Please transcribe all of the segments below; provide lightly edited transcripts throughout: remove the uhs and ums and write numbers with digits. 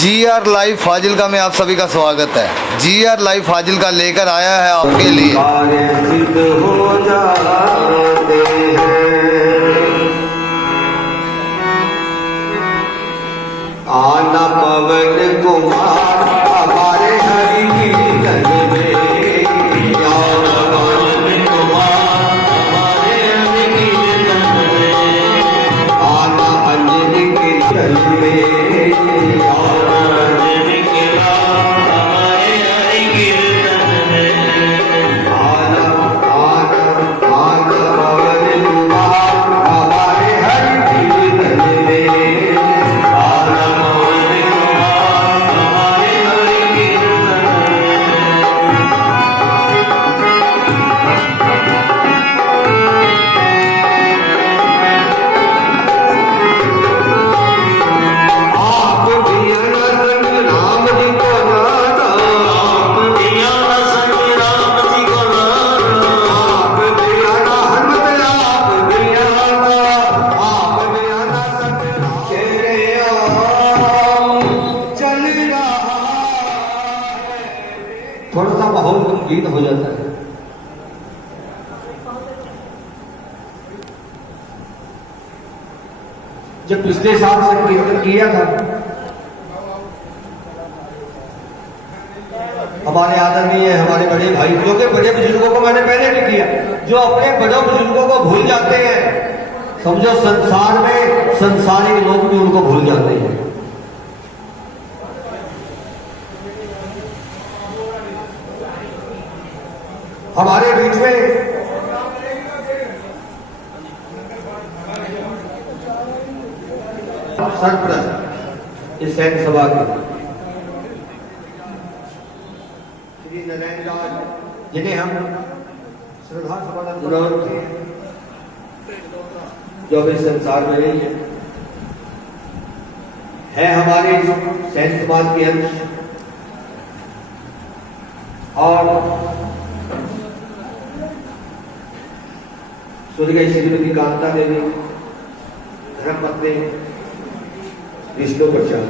GR live Fazilka में आप सभी का स्वागत है। GR लाइव फाजिलका लेकर आया है आपके लिए आना पवन कुमार हमारे हरि कीर्तन में, आना पवन कुमार हमारे हरि कीर्तन में, आना अंजलि कीर्तन में, आना अंजलि कीर्तन हमारे हरि कीर्तन में, आना आना आना पवन कुमार हमारे हरि कीर्तन में। थोड़ा सा माहौल गीत हो जाता है। जब पिछले साल संकीर्तन किया था, हमारे आदरणीय हमारे बड़े भाई जो के बड़े बुजुर्गों को मैंने पहले भी किया, जो अपने बड़े बुजुर्गों को भूल जाते हैं, समझो संसार में संसारिक लोग भी उनको भूल जाते हैं। हमारे बीच में सरप्रस्त इस सैन्य सभा के श्री नारायण लाल, जिन्हें हम श्रद्धा समर्पित हैं, जो अभी संसार में नहीं है हमारे सैन्य समाज के अंश, और स्वर्गीय श्रीमती कांता देवी धर्मपत्नी विष्णु प्रसाद।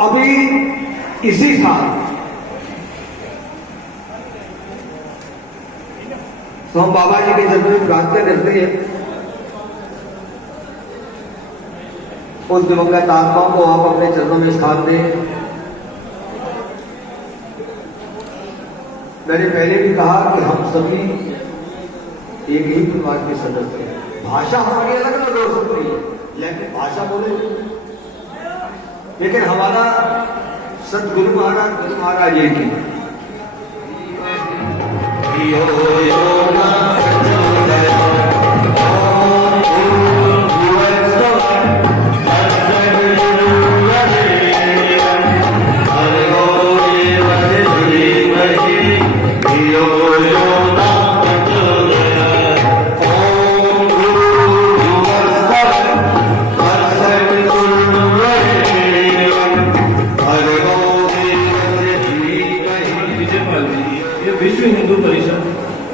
अभी इसी साल तो हम बाबा जी के जन्म में प्रार्थना करते हैं, उस दिवंगत आत्मा को आप अपने चरणों में स्थान दें। मैंने पहले भी कहा कि हम सभी एक ही परिवार के सदस्य हैं। भाषा हमारी अलग अलग हो सकती है, लेकिन भाषा बोले, लेकिन हमारा सतगुरु महाराज गुरु महाराज एक ही। विश्व हिंदू परिषद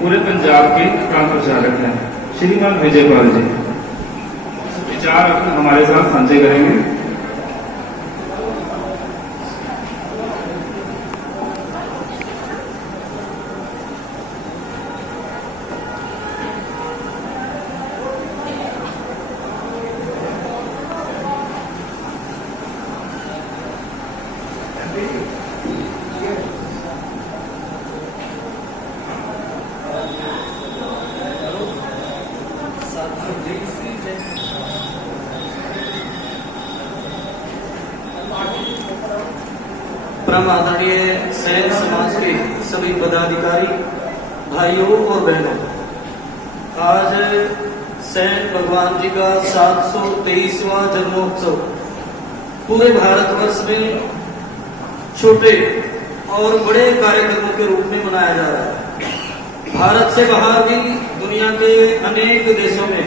पूरे पंजाब के प्रांत प्रचारक हैं श्रीमान विजयपाल जी। विचार हमारे साथ साझे करेंगे। परम आदरणीय सैन्य समाज के सभी पदाधिकारी भाइयों और बहनों, आज सैन्य भगवान जी का 723वां जन्मोत्सव पूरे भारतवर्ष में छोटे और बड़े कार्यक्रमों के रूप में मनाया जा रहा है। भारत से बाहर भी दुनिया के अनेक देशों में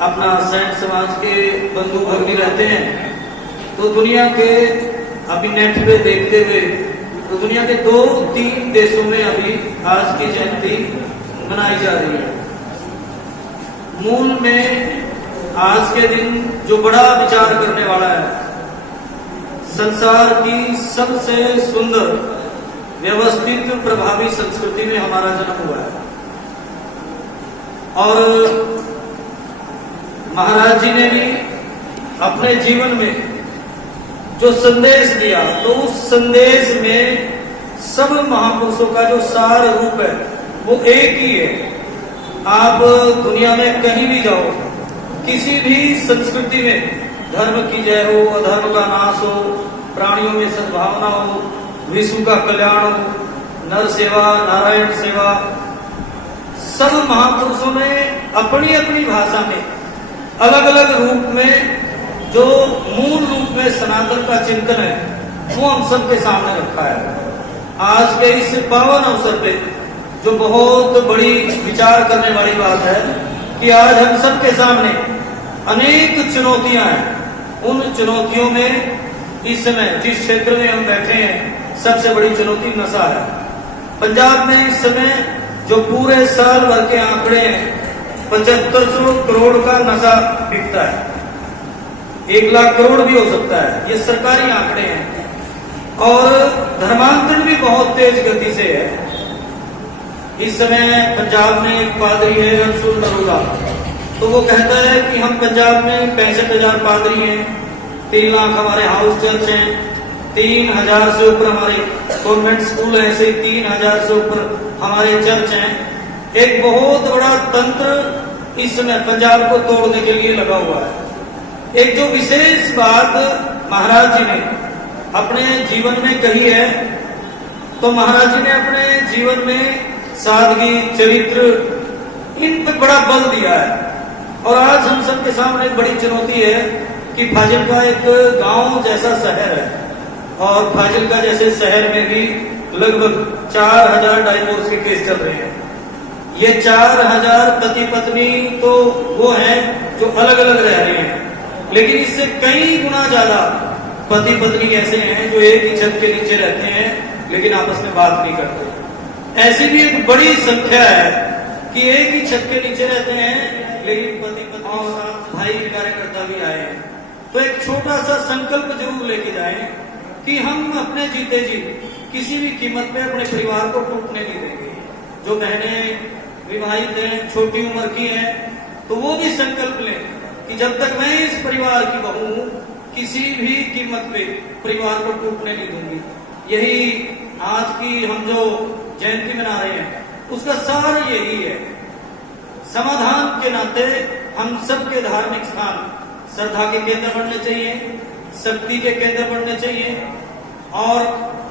अपना सैन्य समाज के बंधु भगिनी रहते हैं, तो दुनिया के अभी नेट पे देखते हुए तो दुनिया के 2-3 देशों में अभी आज की जयंती मनाई जा रही है। मूल में आज के दिन जो बड़ा विचार करने वाला है, संसार की सबसे सुंदर व्यवस्थित प्रभावी संस्कृति में हमारा जन्म हुआ है। और महाराज जी ने भी अपने जीवन में जो संदेश दिया, तो उस संदेश में सब महापुरुषों का जो सार रूप है वो एक ही है। आप दुनिया में कहीं भी जाओ, किसी भी संस्कृति में धर्म की जय हो, अधर्म का नाश हो, प्राणियों में सद्भावना हो, विश्व का कल्याण हो, नर सेवा, नारायण सेवा, सब महापुरुषों ने अपनी अपनी भाषा में अलग अलग रूप में जो मूल रूप में सनातन का चिंतन है वो हम सबके सामने रखा है। आज के इस पावन अवसर पे जो बहुत बड़ी विचार करने वाली बात है कि आज हम सबके सामने अनेक चुनौतियां हैं। उन चुनौतियों में इस समय जिस क्षेत्र में हम बैठे हैं, सबसे बड़ी चुनौती नशा है। पंजाब में इस समय जो पूरे साल भर के आंकड़े हैं, 7500 करोड़ का नशा बिकता है। 1 लाख करोड़ भी हो सकता है, ये सरकारी आंकड़े हैं। और धर्मांतरण भी बहुत तेज गति से है। इस समय पंजाब में एक पादरी है रसूल नरूला, तो वो कहता है कि हम पंजाब में 65,000 पादरी हैं, 3 लाख हमारे हाउस चर्च हैं, 3000 से ऊपर हमारे कॉन्वेंट स्कूल है, ऐसे 3000 से ऊपर हमारे चर्च हैं। एक बहुत बड़ा तंत्र इस समय पंजाब को तोड़ने के लिए लगा हुआ है। एक जो विशेष बात महाराज जी ने अपने जीवन में कही है, तो महाराज जी ने अपने जीवन में सादगी, चरित्र, इन पर बड़ा बल दिया है। और आज हम सबके सामने बड़ी चुनौती है कि फाजिल्का एक गांव जैसा शहर है, और फाजिल्का जैसे शहर में भी लगभग 4000 डाइवोर्स के केस चल रहे हैं। ये 4000 पति पत्नी तो वो हैं जो अलग अलग रह रहे हैं, लेकिन इससे कई गुना ज्यादा पति पत्नी ऐसे हैं जो एक ही छत के नीचे रहते हैं लेकिन आपस में बात नहीं करते। ऐसी भी एक बड़ी संख्या है कि एक ही छत के नीचे रहते हैं लेकिन पति पत्नी और साथ भाई कार्यकर्ता भी आए हैं। तो एक छोटा सा संकल्प जरूर लेके जाएं कि हम अपने जीते जी किसी भी कीमत पे अपने परिवार को टूटने नहीं देंगे। जो बहनें विवाहित हैं, छोटी उम्र की हैं, तो वो भी संकल्प लें कि जब तक मैं इस परिवार की बहू हूं, किसी भी कीमत पे परिवार को टूटने नहीं दूंगी। यही आज की हम जो जयंती मना रहे हैं उसका सार यही है। समाधान के नाते हम सबके धार्मिक स्थान श्रद्धा के केंद्र बनने चाहिए, शक्ति के केंद्र बनने चाहिए, और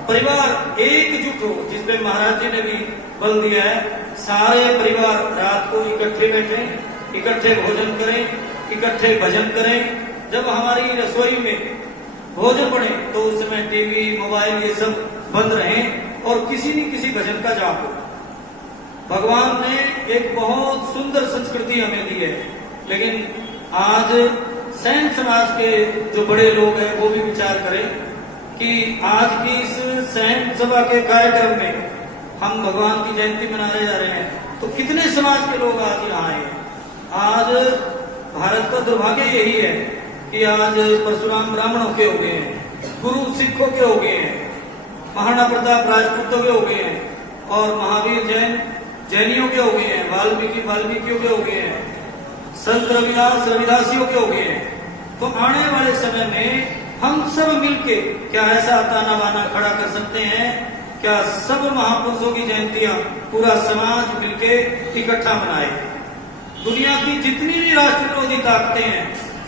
परिवार एकजुट हो, जिसपे महाराज जी ने भी बल दिया है। सारे परिवार रात को इकट्ठे बैठें, इकट्ठे भोजन करें, इकट्ठे भजन करें। जब हमारी रसोई में भोजन बने तो उस समय टीवी, मोबाइल ये सब बंद रहें और किसी न किसी भजन का जाप हो। भगवान ने एक बहुत सुंदर संस्कृति हमें दी है, लेकिन आज सैन समाज के जो बड़े लोग हैं वो भी विचार करें कि आज की इस सैन सभा के कार्यक्रम में हम भगवान की जयंती मनाने जा रहे हैं, तो कितने समाज के लोग आज यहाँ आए हैं। आज भारत का दुर्भाग्य यही है कि आज परशुराम ब्राह्मणों के हो गए हैं, गुरु सिखों के हो गए हैं, महाराणा प्रताप राजपूतों के हो गए हैं, और महावीर जैन जैनियों के हो गए हैं, वाल्मीकियों के हो गए हैं, संत रविदास रविदासियों के हो गए हैं। तो आने वाले समय में हम सब मिलके क्या ऐसा ताना बाना खड़ा कर सकते हैं? क्या सब महापुरुषों की जयंतियां पूरा समाज मिलके इकट्ठा मनाए? दुनिया की जितनी भी राष्ट्र विरोधी ताकतें हैं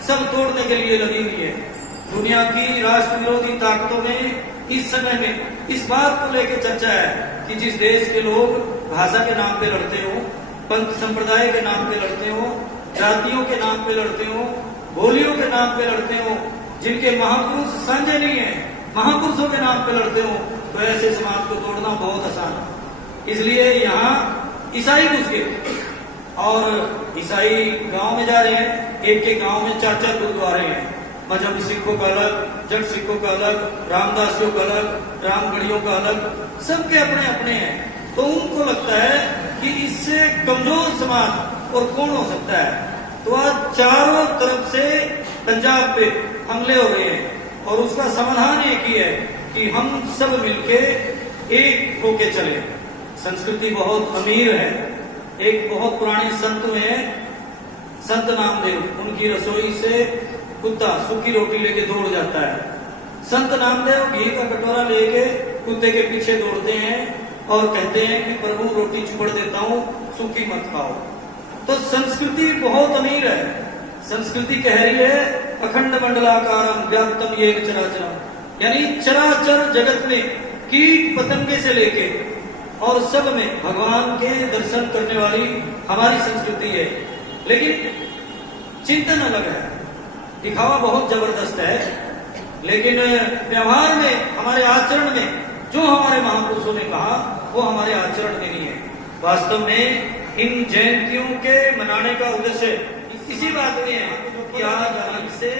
सब तोड़ने के लिए लगी हुई है। दुनिया की राष्ट्र विरोधी ताकतों में इस समय में इस बात को लेकर चर्चा है कि जिस देश के लोग भाषा के नाम पे लड़ते हो, पंथ संप्रदाय के नाम पे लड़ते हो, जातियों के नाम पे लड़ते हो, बोलियों के नाम पे लड़ते हो, जिनके महापुरुष साझे नहीं है, महापुरुषों के नाम पे लड़ते हो, तो ऐसे समाज को तोड़ना बहुत आसान है। इसलिए यहाँ ईसाई घुस गए और ईसाई गांव में जा रहे हैं। एक के गांव में 4-4 गुरुद्वारे हैं। मजहबी सिखों का अलग, जट सिखों का अलग, रामदासियों का अलग, रामगढ़ियों का अलग, सबके अपने अपने हैं। तो उनको लगता है कि इससे कमजोर समाज और कौन हो सकता है। तो आज चारों तरफ से पंजाब पे हमले हो रहे हैं और उसका समाधान एक ही है कि हम सब मिलके एक होके चले। संस्कृति बहुत अमीर है। एक बहुत पुराने संत हुए हैं, संत नामदेव, उनकी रसोई से कुत्ता सूखी रोटी लेके दौड़ जाता है। संत नामदेव घी का कटोरा लेके कुत्ते के पीछे दौड़ते हैं और कहते हैं कि प्रभु रोटी चुपड़ देता हूं, सूखी मत खाओ। तो संस्कृति बहुत अमीर है। संस्कृति कह रही है अखंड मंडलाकारम व्याप्तम येन चराचरम, यानी चराचर जगत में कीट पतंगे से लेके और सब में भगवान के दर्शन करने वाली हमारी संस्कृति है। लेकिन चिंतन अलग है, दिखावा बहुत जबरदस्त है, लेकिन व्यवहार में, हमारे आचरण में जो हमारे महापुरुषों ने कहा वो हमारे आचरण में नहीं है। वास्तव में इन जयंतियों के मनाने का उद्देश्य इसी बात में है कि आज आने से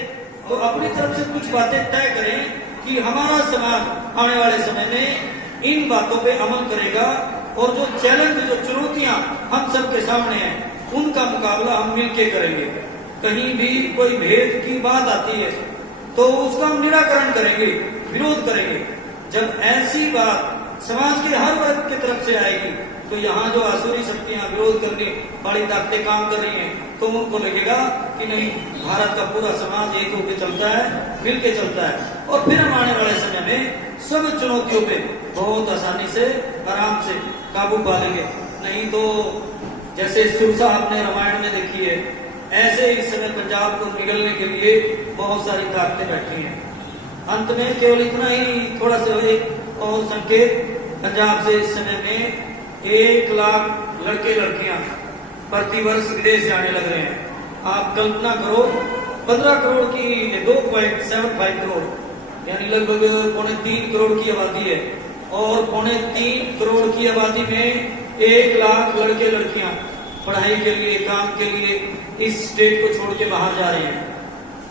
तो अपनी तरफ से कुछ बातें तय करें कि हमारा समाज आने वाले समय में इन बातों पे अमल करेगा और जो चैलेंज, जो चुनौतियां हम सबके सामने हैं उनका मुकाबला हम मिलकर करेंगे। कहीं भी कोई भेद की बात आती है तो उसका हम निराकरण करेंगे, विरोध करेंगे। जब ऐसी बात समाज के हर वर्ग की तरफ से आएगी तो यहाँ जो आसुरी शक्तियां विरोध करने वाली ताकतें काम कर रही हैं तो उनको लगेगा कि नहीं, भारत का पूरा समाज एक होकर चलता है, मिलके चलता है और फिर हम आने वाले समय में सब चुनौतियों पे बहुत आसानी से, आराम से काबू पा लेंगे। नहीं तो जैसे सुरसा आपने रामायण में देखी है, ऐसे इस समय पंजाब को निगलने के लिए बहुत सारी ताकतें बैठी हैं। अंत में केवल इतना ही थोड़ा सा एक और संकेत, पंजाब से इस समय में 1 लाख लड़के लड़कियां प्रतिवर्ष विदेश जाने लग रहे हैं। आप कल्पना करो, 15 करोड़ की 2.75 करोड़ यानी लगभग 3.25 करोड़ की आबादी है और 3.25 करोड़ की आबादी में 1 लाख लड़के लड़कियां पढ़ाई के लिए, काम के लिए इस स्टेट को छोड़ के बाहर जा रहे हैं।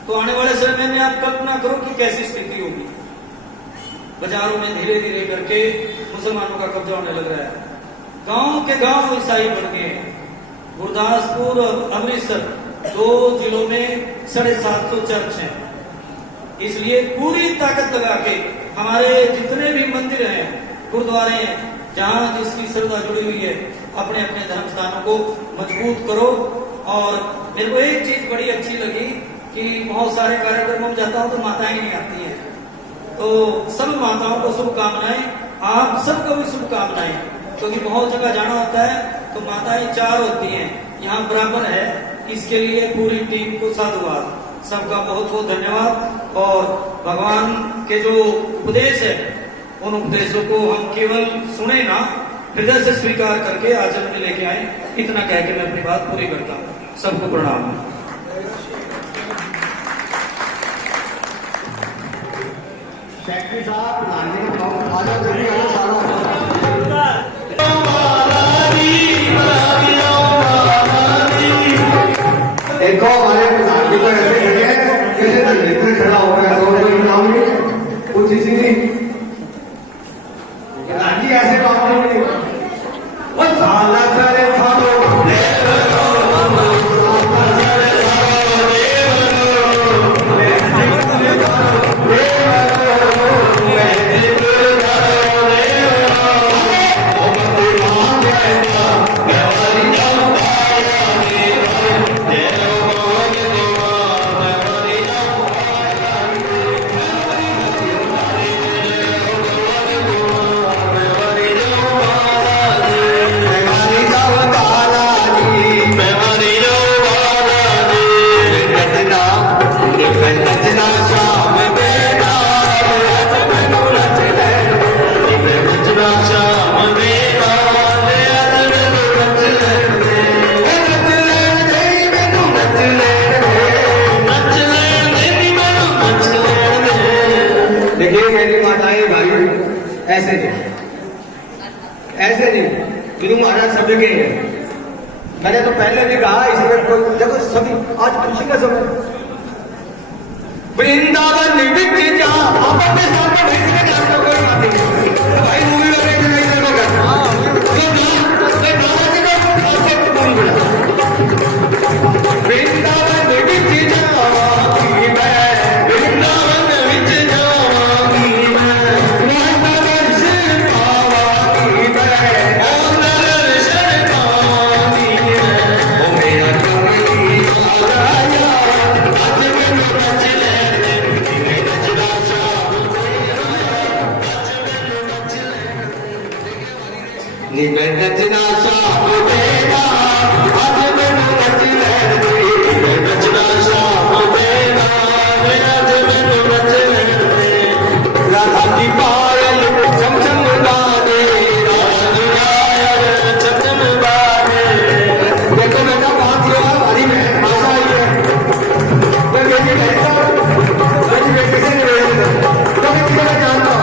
तो आने वाले समय में आप कल्पना करो कि कैसी स्थिति होगी। बाजारों में धीरे धीरे करके मुसलमानों का कब्जा होने लग रहा है। गांव के गांव ईसाई बन गए हैं। गुरदासपुर और अमृतसर 2 जिलों में 750 चर्च हैं। इसलिए पूरी ताकत लगा के हमारे जितने भी मंदिर हैं, गुरुद्वारे हैं, जहां जिसकी श्रद्धा जुड़ी हुई है, अपने अपने धर्म स्थानों को मजबूत करो। और मेरे को एक चीज बड़ी अच्छी लगी कि बहुत सारे कार्यक्रमों में जाता हूं तो माताएं नहीं आती हैं। तो सब माताओं को शुभकामनाएं, आप सबको भी शुभकामनाएं, क्योंकि बहुत जगह जाना होता है तो माताएं 4 होती हैं, यहाँ बराबर है। इसके लिए पूरी टीम को साधुवाद, सबका बहुत बहुत धन्यवाद। और भगवान के जो उपदेश है उन उपदेशों को हम केवल सुने ना, हृदय से स्वीकार करके आचरण में लेके आए। इतना कह के मैं अपनी बात पूरी करता हूँ। सबको प्रणाम। सेक्रेटरी साहब, प्रधान जी का आजा जल्दी आना सारा। देखो हमारे प्रधान जी को ऐसे खड़े हैं, किसी ने लेकर खड़ा हो गया तो कोई नाम नहीं, कुछ इसी नहीं। प्रधान जी ऐसे काम नहीं, वो साला सारे खाओ ऐसे नहीं, गुरु महाराज सब जगह है। मैंने तो पहले भी कहा, इसमें देखो सभी आज खुशी का समय, वृंदावन विच जा अपने सामने भेजने का कोई बात नहीं भाई। मूवी में देखने का वृंदावन विच जावांगी मैं, वृंदावन विच जावांगी मैं, राधा दर्शन पावांगी मैं, राधा दर्शन पावांगी मैं। ओ मेरा कमली वाला यार, अज मैनू रच ले जिवें रचदा शाम नी मैं रचना शाम तेरा, अज मैनू रच लैण दे मैं रचना शाम तेरा, मैं अज मैनू रच लैण दे। राधा दी पायल चम चम बाजे, राधा दी पायल चम चम बाजे। देखो बेटा बात ये हमारी भाषा ही है, मैं बेटी कहता मेरी बेटी से निवेदन तो मैं किसी का जानता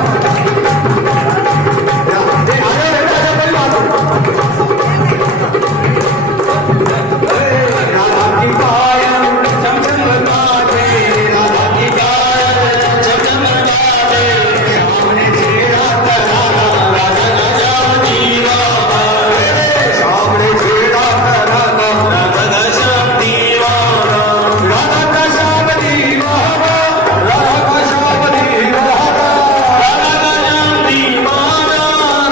राधा की पायल चम चम बाजे, राधा की पायल चम चम बाजे। सामने छेड़ा तराना राधा राजा दीवाना, सामने छेड़ा तराना राधा राजा दीवाना, राधा का श्याम दीवाना, राधा का श्याम दीवाना, राधा का श्याम दीवाना,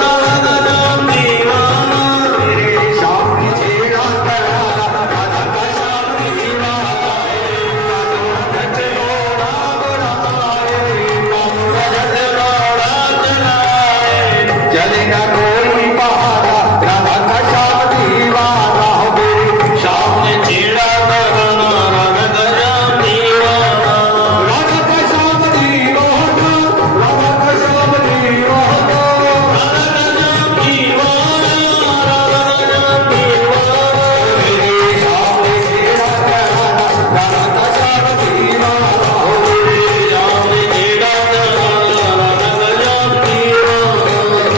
राधा का श्याम दीवाना। मेरे सामने छेड़ा तराना राधा का श्याम दीवाना, चलेगा कोई बहाना राधा का श्याम दीवाना, हो मेरे सामने छेड़ा तराना राधा का श्याम दीवाना, राधा का श्याम दीवाना, राधा का श्याम दीवाना, राधा का श्याम दीवाना, राधा का श्याम दीवाना। मेरे सामने छेड़ा तराना राधा का श्याम दीवाना, हो मेरे सामने छेड़ा तराना राधा का श्याम दीवाना।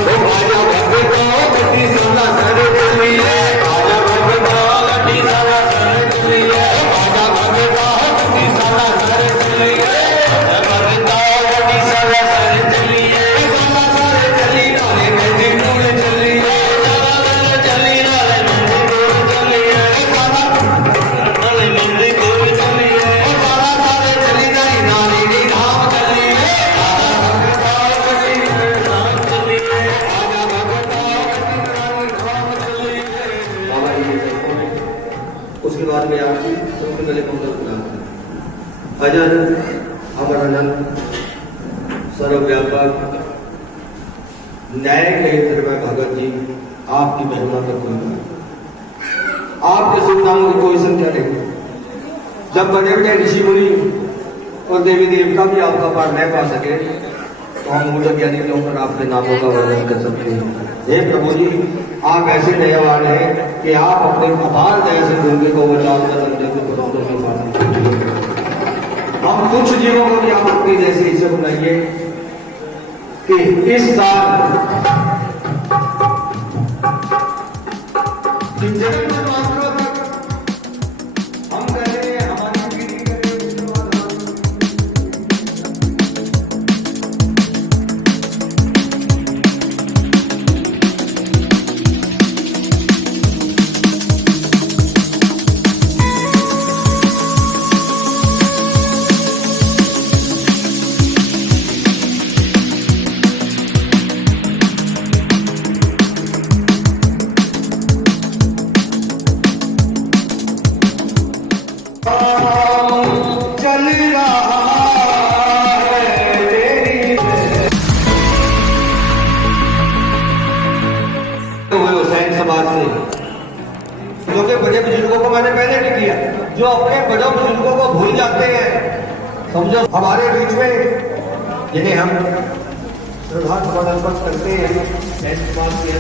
ओ आजा भगता गड्डी साला सर चलिए, आजा भगता गड्डी साला सर चलिए, आजा भगता गड्डी साला सर चलिए, आजा भगता गड्डी साला सर चलिए। साला सर चली नाले मेरे नूर चलिए, साला सर चली नाले मेरे नूर चलिए, साला नाले मेरे नूर चलिए, साला सर चली नाले नाले राम चलिए, आजा भगता गड्डी राम चलिए, आजा भगता गड्डी राम चलिए। बाबा जी उसके बाद में आपकी सबसे पहले मंगल प्रणाम। अजर अमर अनंत सर्वव्यापक न्याय नेत्र में भगत जी आपकी महिमा का कोई नहीं, आपके शुभ नामों की कोई संख्या नहीं। जब बड़े बड़े ऋषि मुनि और देवी देवता भी आपका पार नहीं पा सके तो हम मूढ़ ज्ञानी लोग आपके नामों का वर्णन कर सकते हैं। हे प्रभु जी, आप ऐसे दयावान हैं कि आप अपने अपार दया से गंगे को बचाकर अंधे को बचाने की बात कीजिए। हम कुछ जीवों को भी आप अपनी जैसे इसे बनाइए कि इस साल जन्म मात्रों तक हम करें हमारी पीढ़ी करें उसके बाद चल रहा है तेरी हुसैन समाज से जो कि बड़े बुजुर्गों को मैंने पहले भी किया, जो अपने बड़े बुजुर्गों को भूल जाते हैं। समझो हमारे बीच में जिन्हें हम श्रद्धा समर्पण करते हैं समाज के